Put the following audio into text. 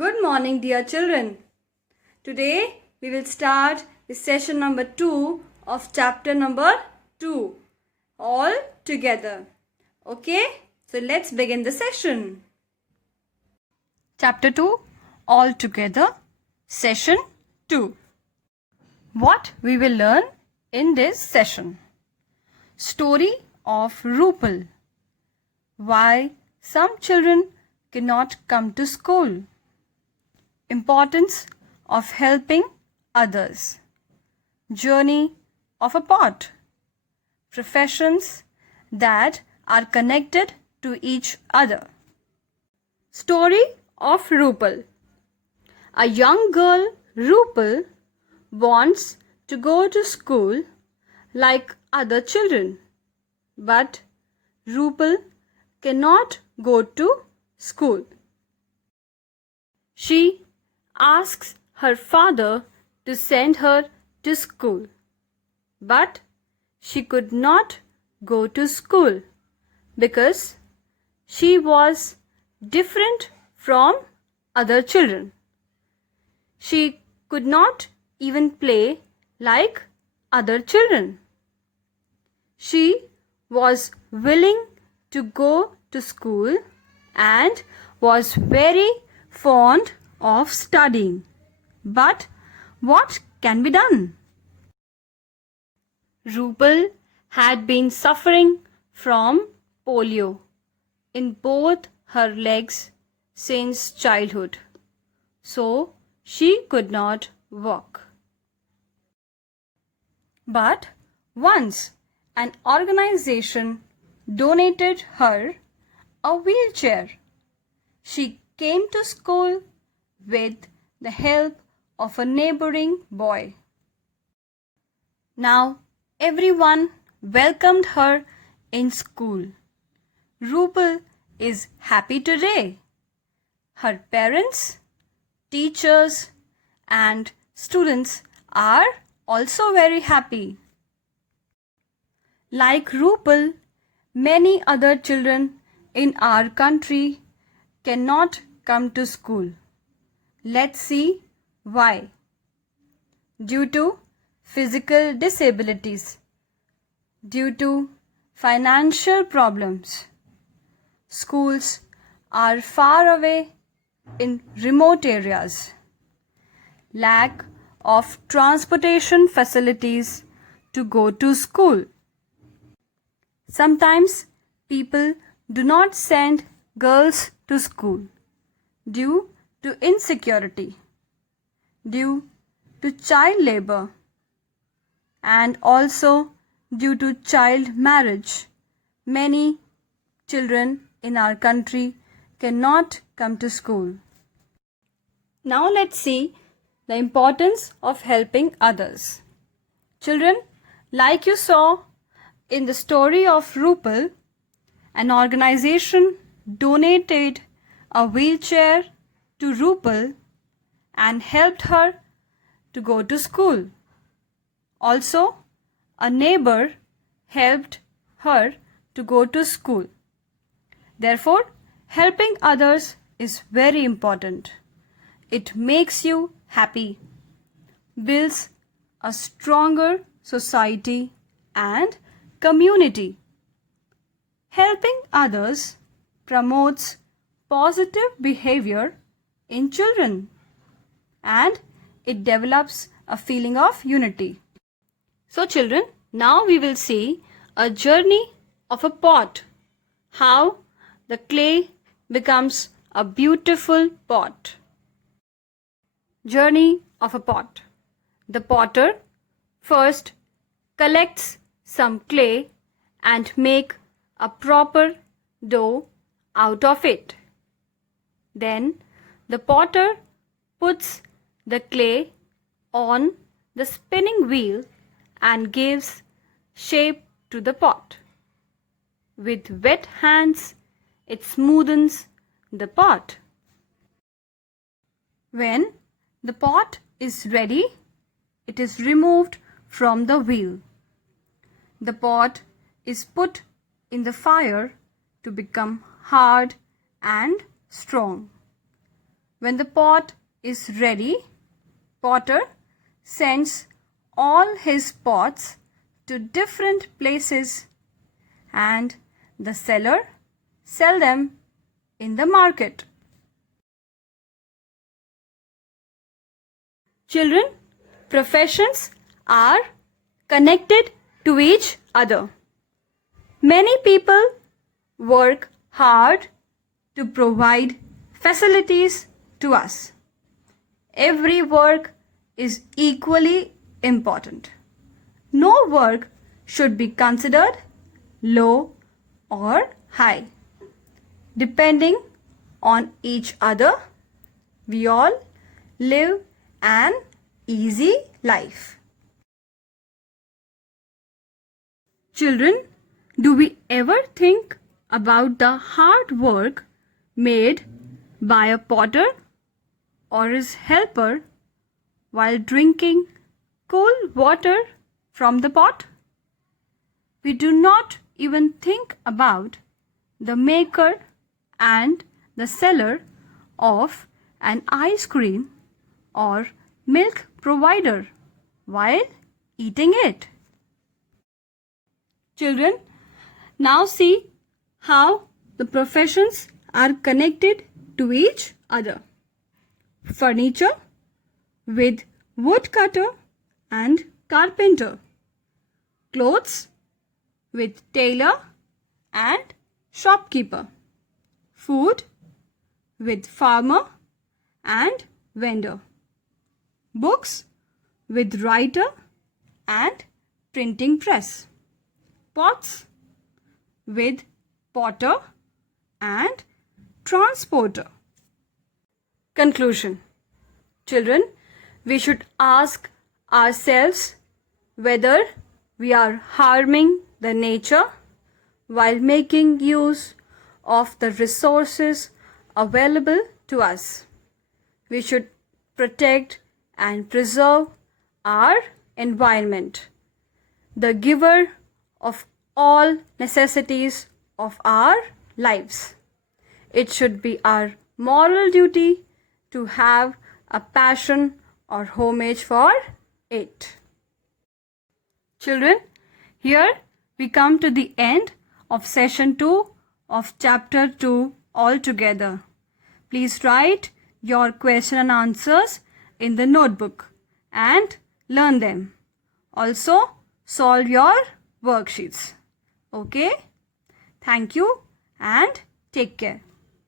Good morning, dear children. Today we will start the session number 2 of chapter number 2 all together. Okay, so let's begin the session. Chapter 2 all together, session 2. What we will learn in this session: story of Rupal. Why some children cannot come to school. Importance of helping others. Journey of a pot. Professions that are connected to each other. Story of Rupal. A young girl, Rupal, wants to go to school like other children. But Rupal cannot go to school. She asks her father to send her to school, but she could not go to school because she was different from other children. She could not even play like other children. She was willing to go to school and was very fond of studying. But what can be done? Rupal had been suffering from polio in both her legs since childhood, so she could not walk. But once an organization donated her a wheelchair. She came to school with the help of a neighboring boy. Now everyone welcomed her in school. Rupal is happy today. Her parents, teachers, and students are also very happy. Like Rupal, many other children in our country cannot come to school. Let's see why. Due to physical disabilities, due to financial problems. Schools are far away in remote areas. Lack of transportation facilities to go to school. Sometimes people do not send girls to school due to insecurity, due to child labor, and also due to child marriage. Many children in our country cannot come to school. Now let's see the importance of helping others. Children, like you saw in the story of Rupal, an organization donated a wheelchair to Rupal and helped her to go to school. Also, a neighbor helped her to go to school. Therefore, helping others is very important. It makes you happy, builds a stronger society and community. Helping others promotes positive behavior in children and it develops a feeling of unity. So children, now we will see a journey of a pot, how the clay becomes a beautiful pot. Journey of a pot. The potter first collects some clay and make a proper dough out of it. Then the potter puts the clay on the spinning wheel and gives shape to the pot. With wet hands, it smoothens the pot. When the pot is ready, it is removed from the wheel. The pot is put in the fire to become hard and strong. When the pot is ready, potter sends all his pots to different places and the seller sell them in the market. Children, professions are connected to each other. Many people work hard to provide facilities to us. Every work is equally important. No work should be considered low or high. Depending on each other, we all live an easy life. Children, do we ever think about the hard work made by a potter or his helper while drinking cool water from the pot? We do not even think about the maker and the seller of an ice cream or milk provider while eating it. Children, now see how the professions are connected to each other. Furniture with woodcutter and carpenter. Clothes with tailor and shopkeeper. Food with farmer and vendor. Books with writer and printing press. Pots with potter and transporter. Conclusion. Children, we should ask ourselves whether we are harming the nature while making use of the resources available to us. We should protect and preserve our environment, the giver of all necessities of our lives. It should be our moral duty to have a passion or homage for it. Children, here we come to the end of session 2 of chapter 2 altogether. Please write your question and answers in the notebook and learn them. Also, solve your worksheets. Okay? Thank you and take care.